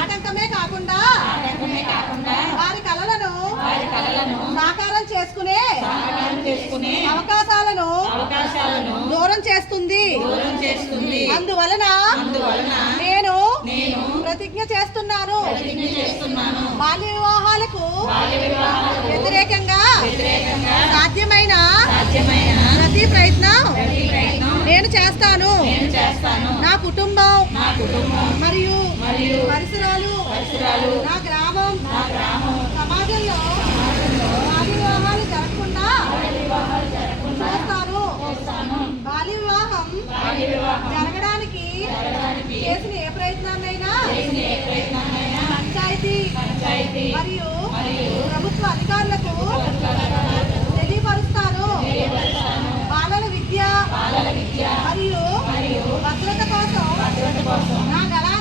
ఆటంకమే కాకుండా వారి కలలను సాకారం చేసుకునే అవకాశాలను దూరం చేస్తుంది. అందువలన నేను ప్రతిజ్ఞ చేస్తున్నాను, బాల్య వివాహాలకు వ్యతిరేకంగా సాధ్యమైన ప్రతి ప్రయత్నం నేను చేస్తాను. నా కుటుంబం మరియు పరిసరాలు, నా గ్రామం, సమాజంలో బాల్య వివాహాలు జరగకుండా చేస్తాను. బాల్య వివాహం జరగడానికి చేసిన ఏ ప్రయత్నాన్నైనా పంచాయతీ మరియు ప్రభుత్వ అధికారులకు తెలియపరుస్తాను. బాలల విద్య మరియు భద్రత కోసం నా గళాన్ని